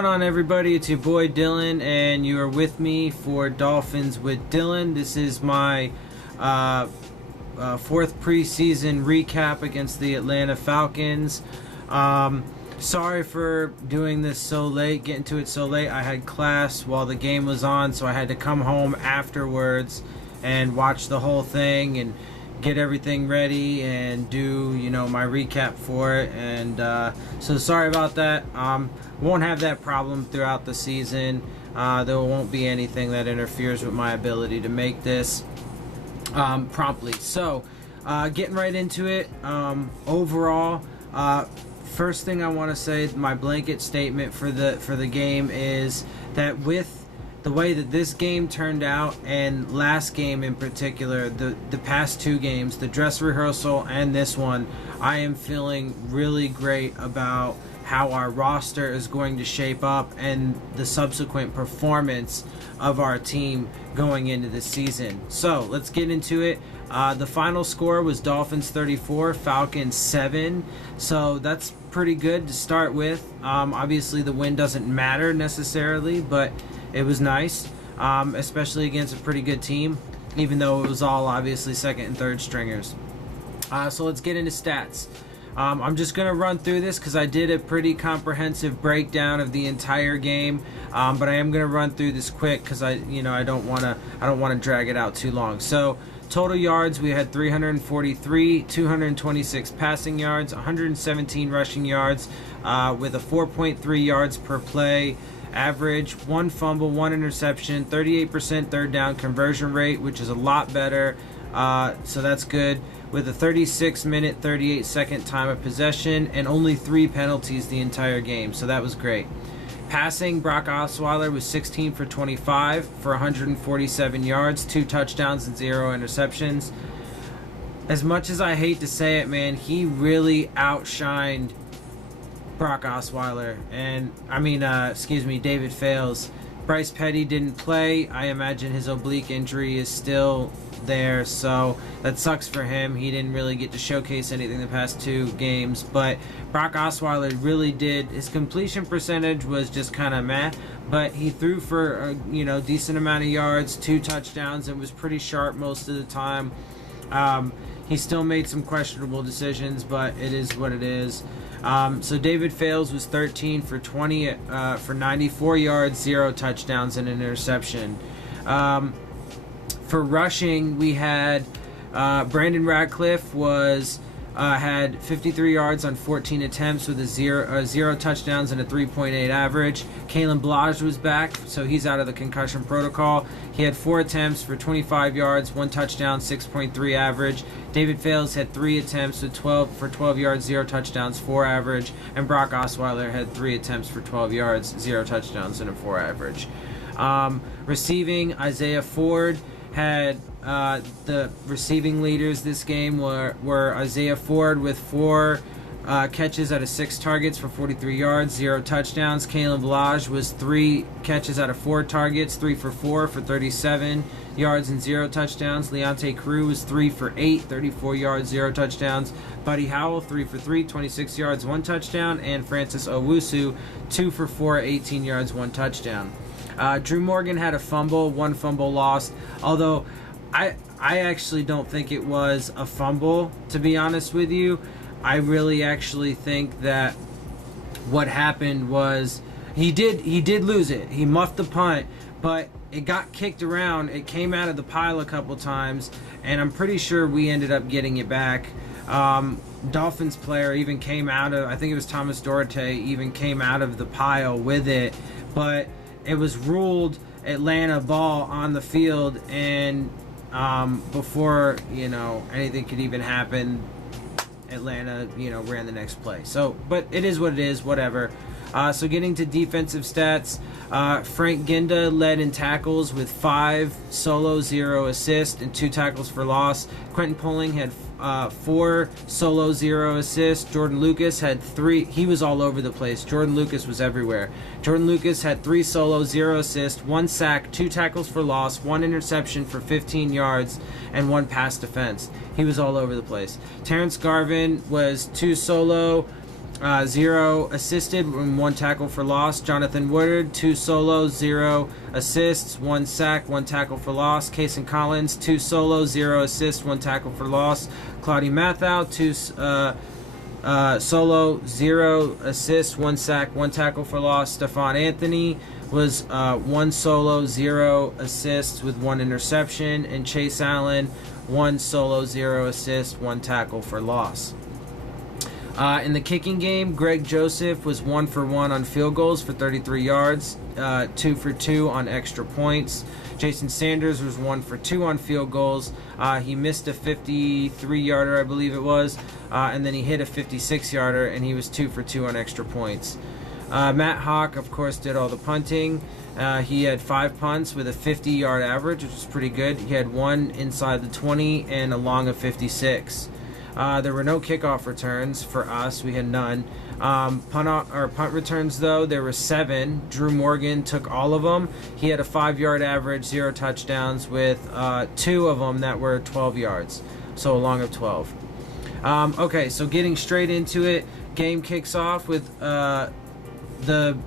going on, everybody? It's your boy Dillon, and you are with me for Dolphins with Dillon. This is my fourth preseason recap against the Atlanta Falcons. Sorry for doing this so late, getting to it so late. I had class while the game was on, so I had to come home afterwards and watch the whole thing and get everything ready and do, my recap for it. And so sorry about that. Won't have that problem throughout the season. There won't be anything that interferes with my ability to make this promptly. So getting right into it. Overall, first thing I want to say, my blanket statement for the game is that with the way that this game turned out, and last game in particular, the past two games, the dress rehearsal and this one, I am feeling really great about how our roster is going to shape up and the subsequent performance of our team going into the season. So let's get into it. The final score was Dolphins 34, Falcons 7. So that's pretty good to start with. Obviously the win doesn't matter necessarily, but it was nice, especially against a pretty good team, even though it was all obviously second and third stringers. So let's get into stats. I'm just going to run through this because I did a pretty comprehensive breakdown of the entire game, but I am going to run through this quick because I don't want to drag it out too long. So total yards, we had 343, 226 passing yards, 117 rushing yards, with a 4.3 yards per play average, one fumble, one interception, 38% third down conversion rate, which is a lot better, so that's good, with a 36-minute, 38-second time of possession, and only 3 penalties the entire game, so that was great. Passing, Brock Osweiler was 16 for 25 for 147 yards, 2 touchdowns and 0 interceptions. As much as I hate to say it, man, he really outshined Brock Osweiler, and David Fales. Bryce Petty didn't play. I imagine his oblique injury is still there, so that sucks for him. He didn't really get to showcase anything the past 2 games, but Brock Osweiler really did. His completion percentage was just kind of meh, but he threw for a decent amount of yards, 2 touchdowns, and was pretty sharp most of the time. He still made some questionable decisions, but it is what it is. So David Fales was 13 for 20 for 94 yards, 0 touchdowns, and an interception. For rushing, we had Brandon Radcliffe had 53 yards on 14 attempts with a 0 touchdowns and a 3.8 average. Kalen Balaj was back, so he's out of the concussion protocol. He had 4 attempts for 25 yards, 1 touchdown, 6.3 average. David Fales had 3 attempts with 12 yards, 0 touchdowns, 4 average. And Brock Osweiler had 3 attempts for 12 yards, 0 touchdowns, and a 4 average. Receiving, Isaiah Ford had the receiving leaders this game were Isaiah Ford with 4 catches out of 6 targets for 43 yards, 0 touchdowns. Kalen Balaj was 3 catches out of 4 targets, 3 for 4 for 37 yards and 0 touchdowns. Leonte Carew was 3 for 8, 34 yards, 0 touchdowns. Buddy Howell, 3 for 3, 26 yards, 1 touchdown. And Francis Owusu, 2 for 4, 18 yards, 1 touchdown. Drew Morgan had a fumble, 1 fumble lost, although I actually don't think it was a fumble, to be honest with you. I really actually think that what happened was he did lose it. He muffed the punt, but it got kicked around. It came out of the pile a couple times, and I'm pretty sure we ended up getting it back. Dolphins player even came out of, I think it was Thomas Dorte, even came out of the pile with it, but it was ruled Atlanta ball on the field, and before anything could even happen, Atlanta ran the next play. So, but it is what it is, whatever. So getting to defensive stats, Frank Ginda led in tackles with 5 solo, 0 assists, and 2 tackles for loss. Quentin Poling had 4 solo, 0 assists. Jordan Lucas had 3. He was all over the place. Jordan Lucas was everywhere. Jordan Lucas had 3 solo, 0 assists, 1 sack, 2 tackles for loss, 1 interception for 15 yards, and 1 pass defense. He was all over the place. Terrence Garvin was 2 solo, 0 assisted and 1 tackle for loss. Jonathan Woodard, 2 solos, 0 assists, 1 sack, 1 tackle for loss. Cason Collins, 2 solos, 0 assists, 1 tackle for loss. Claudie Matthau, 2 solo, 0 assists, 1 sack, 1 tackle for loss. Stephon Anthony was 1 solo, 0 assists with 1 interception. And Chase Allen, 1 solo, 0 assists, 1 tackle for loss. In the kicking game, Greg Joseph was 1 for 1 on field goals for 33 yards, 2 for 2 on extra points. Jason Sanders was 1 for 2 on field goals. He missed a 53-yarder, I believe it was, and then he hit a 56-yarder, and he was 2 for 2 on extra points. Matt Hawk, of course, did all the punting. He had 5 punts with a 50-yard average, which was pretty good. He had 1 inside the 20 and a long of 56. There were no kickoff returns for us. We had none. Punt returns, though, there were 7. Drew Morgan took all of them. He had a 5-yard average, 0 touchdowns, with 2 of them that were 12 yards. So a long of 12. Okay, so getting straight into it, game kicks off with the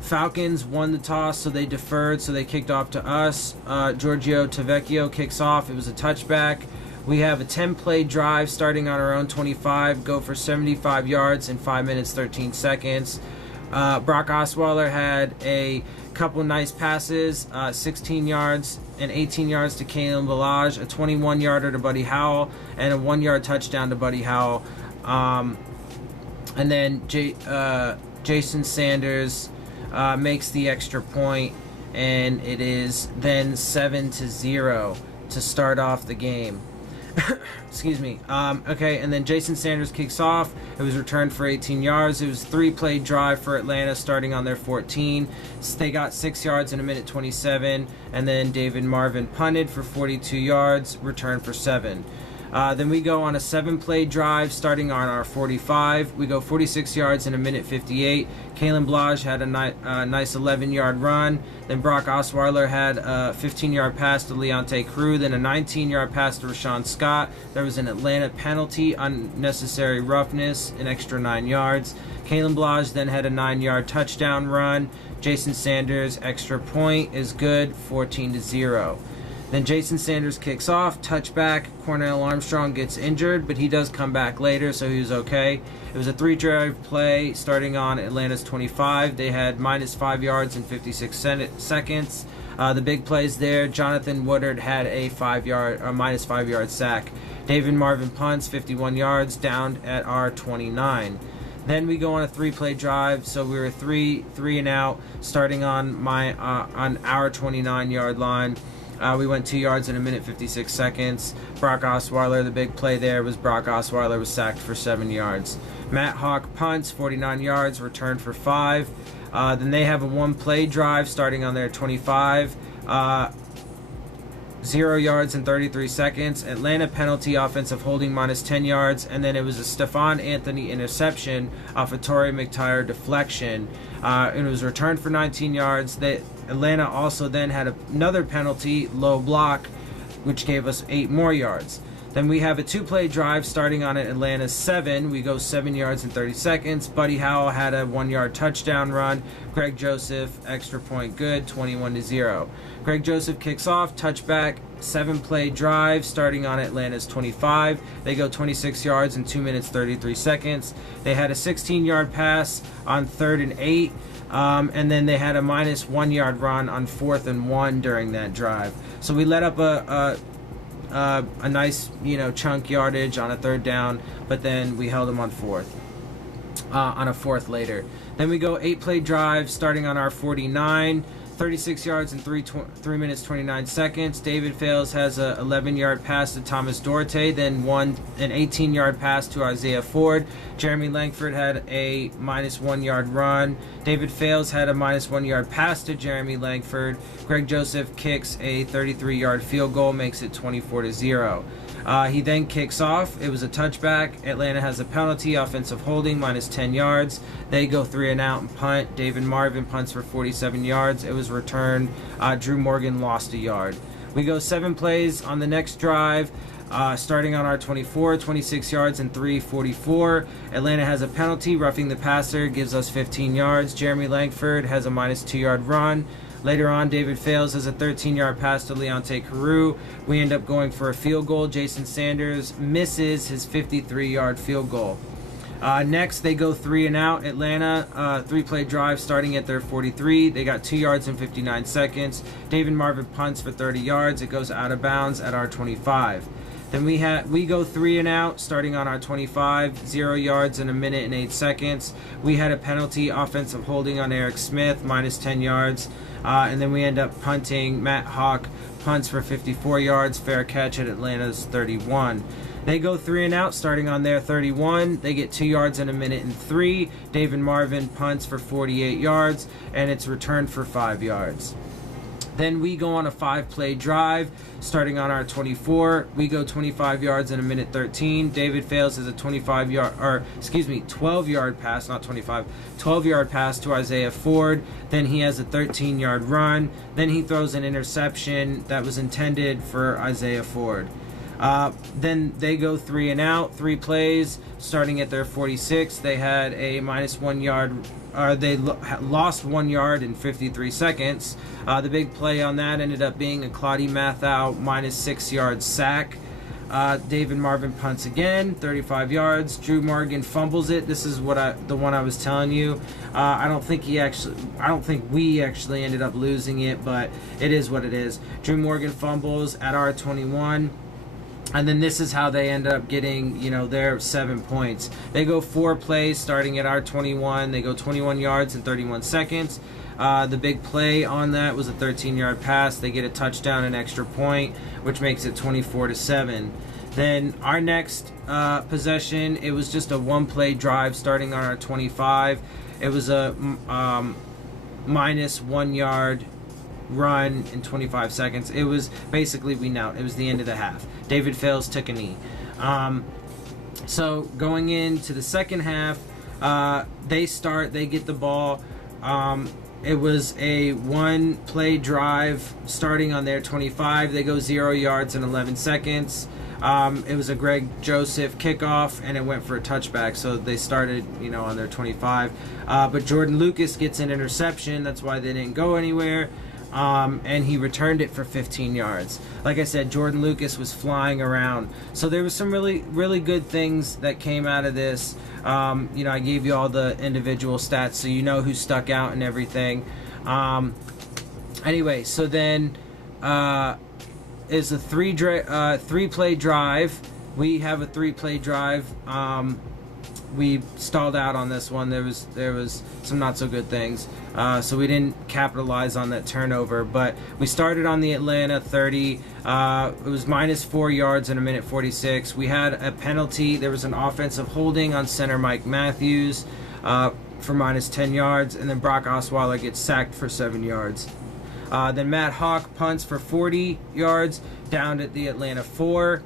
Falcons won the toss, so they deferred, so they kicked off to us. Giorgio Tavecchio kicks off. It was a touchback. We have a 10-play drive starting on our own 25, go for 75 yards in 5 minutes, 13 seconds. Brock Osweiler had a couple nice passes, 16 yards and 18 yards to Kalen Ballage, a 21-yarder to Buddy Howell, and a 1-yard touchdown to Buddy Howell. And then Jason Sanders makes the extra point, and it is then 7-0 to start off the game. Excuse me. Okay, and then Jason Sanders kicks off. It was returned for 18 yards. It was a 3-play drive for Atlanta starting on their 14. They got 6 yards in a minute 27, and then David Marvin punted for 42 yards, returned for 7. Then we go on a 7-play drive starting on our 45. We go 46 yards in a minute 58. Kalen Ballage had a nice 11-yard run. Then Brock Osweiler had a 15-yard pass to Leonte Crew. Then a 19-yard pass to Rashawn Scott. There was an Atlanta penalty, unnecessary roughness, an extra 9 yards. Kalen Ballage then had a 9-yard touchdown run. Jason Sanders' extra point is good, 14-0. Then Jason Sanders kicks off, touchback. Cornell Armstrong gets injured, but he does come back later, so he was okay. It was a 3-drive play starting on Atlanta's 25. They had minus 5 yards in 56 seconds. The big plays there, Jonathan Woodard had a minus 5 yard sack. David Marvin punts 51 yards down at our 29. Then we go on a 3-play drive, so we were three and out starting on our 29-yard line. We went 2 yards in a minute 56 seconds. Brock Osweiler, the big play there was Brock Osweiler was sacked for 7 yards. Matt Hawk punts 49 yards, returned for 5. Then they have a 1-play drive starting on their 25. 0 yards in 33 seconds. Atlanta penalty, offensive holding minus 10 yards. And then it was a Stephon Anthony interception off a Torrey McTyer deflection. And it was returned for 19 yards. Atlanta also then had another penalty, low block, which gave us 8 more yards. Then we have a 2-play drive starting on Atlanta's 7. We go 7 yards in 30 seconds. Buddy Howell had a 1-yard touchdown run. Greg Joseph, extra point good, 21-0. Greg Joseph kicks off, touchback, 7-play drive starting on Atlanta's 25. They go 26 yards in 2 minutes 33 seconds. They had a 16-yard pass on 3rd and 8. And then they had a minus 1-yard run on 4th and 1 during that drive. So we let up a nice, chunk yardage on a 3rd down, but then we held them on 4th. On a 4th later. Then we go 8-play drive starting on our 49. 36 yards in 3 minutes 29 seconds. David Fales has a 11-yard pass to Thomas Duarte, then an 18-yard pass to Isaiah Ford. Jeremy Langford had a minus 1-yard run. David Fales had a minus 1-yard pass to Jeremy Langford. Greg Joseph kicks a 33-yard field goal, makes it 24-0. He then kicks off. It was a touchback. Atlanta has a penalty, offensive holding, minus 10 yards. They go 3 and out and punt. David Marvin punts for 47 yards. It was returned. Drew Morgan lost a yard. We go 7 plays on the next drive. Starting on our 24, 26 yards and 3:44. Atlanta has a penalty. Roughing the passer gives us 15 yards. Jeremy Langford has a -2-yard run. Later on, David Fales has a 13-yard pass to Leonte Carew. We end up going for a field goal. Jason Sanders misses his 53-yard field goal. Next, they go 3 and out. Atlanta, 3-play drive starting at their 43. They got 2 yards and 59 seconds. David Marvin punts for 30 yards. It goes out of bounds at our 25. Then we go 3 and out starting on our 25, 0 yards in 1 minute and 8 seconds. We had a penalty, offensive holding on Eric Smith, -10 yards. And then we end up punting. Matt Hawk punts for 54 yards, fair catch at Atlanta's 31. They go 3 and out starting on their 31. They get 2 yards in 1 minute and 3. David Marvin punts for 48 yards, and it's returned for 5 yards. Then we go on a 5-play drive starting on our 24. We go 25 yards in 1 minute 13. David Fales has a 12-yard pass, not 25, 12-yard pass to Isaiah Ford. Then he has a 13-yard run. Then he throws an interception that was intended for Isaiah Ford. Then they go 3 and out, 3 plays starting at their 46. They had a -1 yard. They lost 1 yard in 53 seconds. The big play on that ended up being a Claudie Mathau -6-yard sack. David Marvin punts again, 35 yards. Drew Morgan fumbles it. This is the one I was telling you. I don't think we actually ended up losing it, but it is what it is. Drew Morgan fumbles at our 21. And then this is how they end up getting, their 7 points. They go 4 plays starting at our 21. They go 21 yards in 31 seconds. The big play on that was a 13-yard pass. They get a touchdown, an extra point, which makes it 24-7. Then our next possession, it was just a 1-play drive starting on our 25. It was a -1 yard run in 25 seconds. It was basically it was the end of the half. David Fales took a knee. So going into the second half, they get the ball. It was a 1-play drive starting on their 25. They go 0 yards in 11 seconds. It was a Greg Joseph kickoff, and it went for a touchback. So they started, on their 25. But Jordan Lucas gets an interception. That's why they didn't go anywhere. And he returned it for 15 yards. Like I said, Jordan Lucas was flying around. So there was some really, really good things that came out of this. I gave you all the individual stats so you know who stuck out and everything. Anyway, so then is a 3-play drive. We have a 3-play drive. We stalled out on this one. There was some not so good things, so we didn't capitalize on that turnover. But we started on the Atlanta 30. It was -4 yards in 1 minute 46. We had a penalty. There was an offensive holding on center Mike Matthews for -10 yards, and then Brock Osweiler gets sacked for 7 yards. Then Matt Hawk punts for 40 yards down at the Atlanta 4.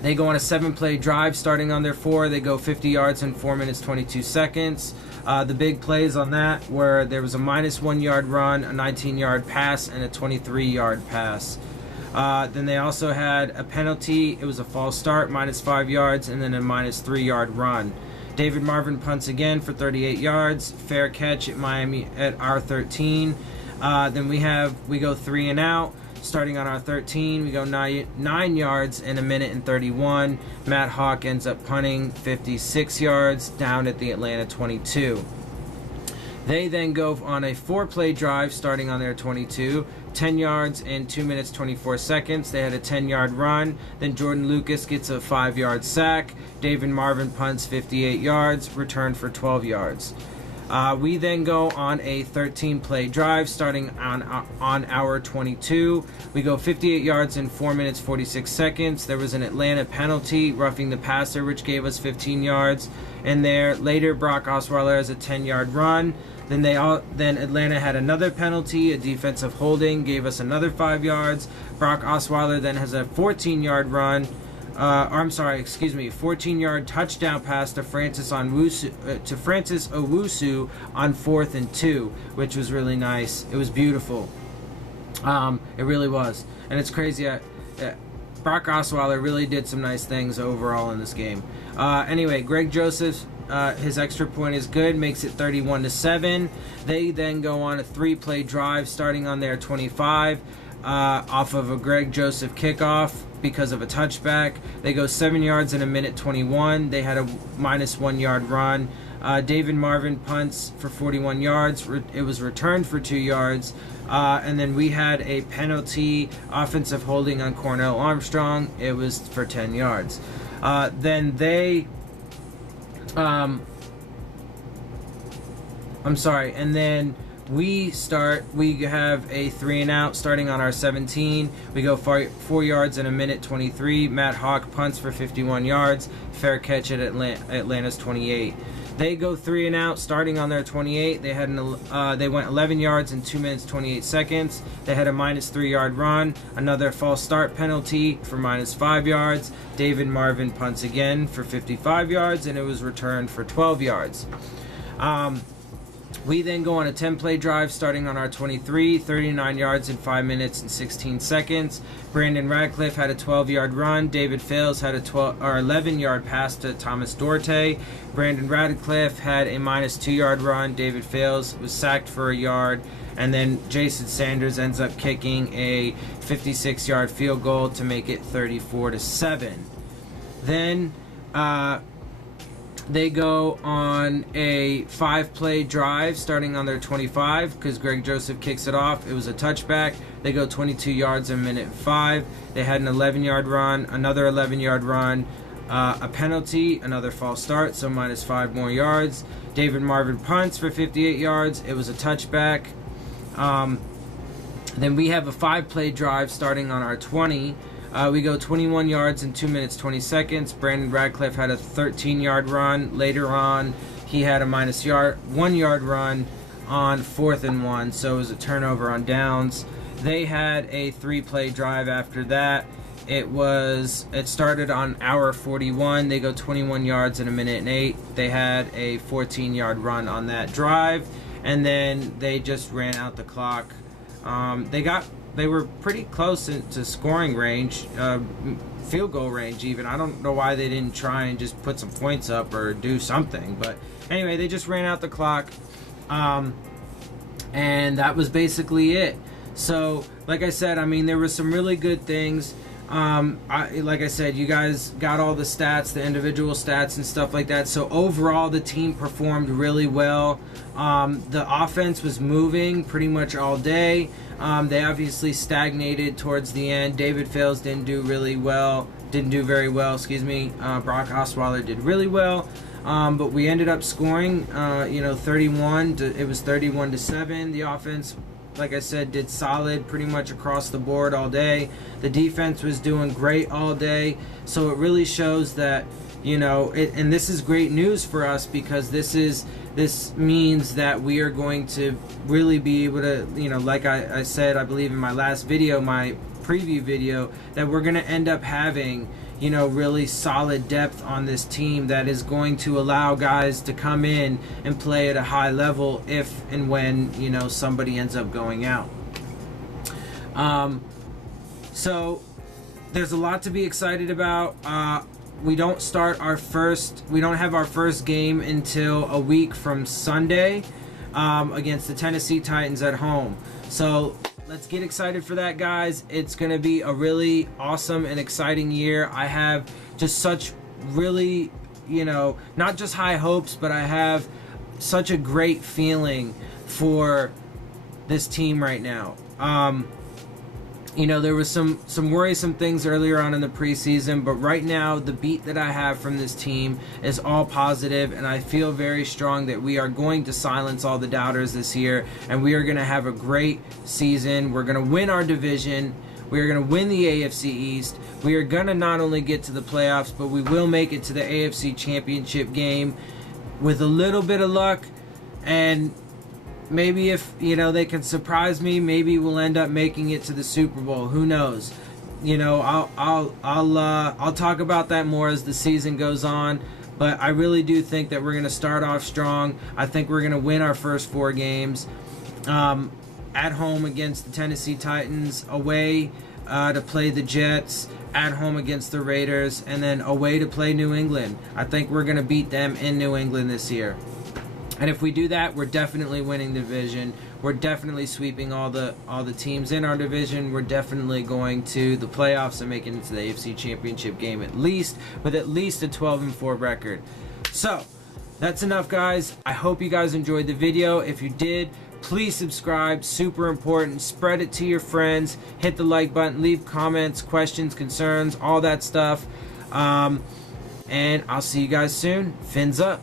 They go on a 7-play drive starting on their 4. They go 50 yards in 4 minutes 22 seconds. The big plays on that were there was a -1 yard run, a 19-yard pass, and a 23-yard pass. Then they also had a penalty. It was a false start, -5 yards, and then a -3-yard run. David Marvin punts again for 38 yards. Fair catch at Miami at our 13. Then we go 3 and out. Starting on our 13, we go 9 yards in 1 minute and 31. Matt Hawk ends up punting 56 yards down at the Atlanta 22. They then go on a 4-play drive starting on their 22, 10 yards in 2 minutes 24 seconds. They had a 10-yard run. Then Jordan Lucas gets a 5-yard sack. David Marvin punts 58 yards, returned for 12 yards. We then go on a 13-play drive starting on our 22. We go 58 yards in 4 minutes 46 seconds. There was an Atlanta penalty, roughing the passer, which gave us 15 yards. And there later, Brock Osweiler has a 10-yard run. Then Atlanta had another penalty, a defensive holding, gave us another 5 yards. Brock Osweiler then has a 14-yard run. 14-yard touchdown pass to Francis Owusu on 4th and 2, which was really nice. It was beautiful. It really was, and it's crazy. Brock Osweiler really did some nice things overall in this game. Anyway, Greg Joseph, his extra point is good, makes it 31-7. They then go on a 3-play drive starting on their 25 off of a Greg Joseph kickoff because of a touchback. They go 7 yards in a minute 21. They had a -1 yard run. David Marvin punts for 41 yards. It was returned for 2 yards. And then we had a penalty offensive holding on Cornell Armstrong. It was for 10 yards. Then they... I'm sorry. And then we have a 3-and-out starting on our 17. We go 4 yards in a minute 23. Matt Hawk punts for 51 yards. Fair catch at Atlanta's 28. They go 3-and-out starting on their 28. They went 11 yards in 2 minutes 28 seconds. They had a -3 yard run. Another false start penalty for -5 yards. David Marvin punts again for 55 yards, and it was returned for 12 yards. We then go on a 10-play drive starting on our 23, 39 yards in 5 minutes and 16 seconds. Brandon Radcliffe had a 12-yard run. David Fales had a 11-yard pass to Thomas Dorte. Brandon Radcliffe had a -2 yard run. David Fales was sacked for a yard. And then Jason Sanders ends up kicking a 56-yard field goal to make it 34-7. Then they go on a 5-play drive starting on their 25 because Greg Joseph kicks it off. It was a touchback. They go 22 yards in minute 5. They had an 11-yard run, another 11-yard run, a penalty, another false start, so -5 more yards. David Marvin punts for 58 yards. It was a touchback. Then we have a 5-play drive starting on our 20. We go 21 yards in 2 minutes 20 seconds. Brandon Radcliffe had a 13-yard run. Later on, he had a -1 yard run on 4th and 1, so it was a turnover on downs. They had a 3-play drive after that. It started on hour 41. They go 21 yards in a minute and 8. They had a 14-yard run on that drive, and then they just ran out the clock. They were pretty close to scoring range, field goal range even. I don't know why they didn't try and just put some points up or do something. But anyway, they just ran out the clock. And that was basically it. So, like I said, I mean, there were some really good things. Like I said, you guys got all the stats, the individual stats and stuff like that. So overall, the team performed really well. The offense was moving pretty much all day. They obviously stagnated towards the end. David Fales didn't do very well. Brock Osweiler did really well. But we ended up scoring, 31. It was 31-7. The offense, like I said, did solid pretty much across the board all day. The defense was doing great all day. So it really shows that, and this is great news for us because this means that we are going to really be able to, like I said, I believe in my last video, my preview video, that we're going to end up having, really solid depth on this team that is going to allow guys to come in and play at a high level if and when, somebody ends up going out. So there's a lot to be excited about. We don't have our first game until a week from Sunday against the Tennessee Titans at home. So let's get excited for that, guys. It's going to be a really awesome and exciting year. I have just such really, not just high hopes, but I have such a great feeling for this team right now. There was some worrisome things earlier on in the preseason, but right now the beat that I have from this team is all positive, and I feel very strong that we are going to silence all the doubters this year, and we are going to have a great season. We're going to win our division. We are going to win the AFC East. We are going to not only get to the playoffs, but we will make it to the AFC Championship game with a little bit of luck, and maybe if, they can surprise me, maybe we'll end up making it to the Super Bowl. Who knows? I'll talk about that more as the season goes on, but I really do think that we're going to start off strong. I think we're going to win our first 4 games. At home against the Tennessee Titans, away to play the Jets, at home against the Raiders, and then away to play New England. I think we're going to beat them in New England this year. And if we do that, we're definitely winning the division. We're definitely sweeping all the teams in our division. We're definitely going to the playoffs and making it to the AFC Championship game with at least a 12-4 record. So, that's enough, guys. I hope you guys enjoyed the video. If you did, please subscribe. Super important. Spread it to your friends. Hit the like button. Leave comments, questions, concerns, all that stuff. And I'll see you guys soon. Fins up.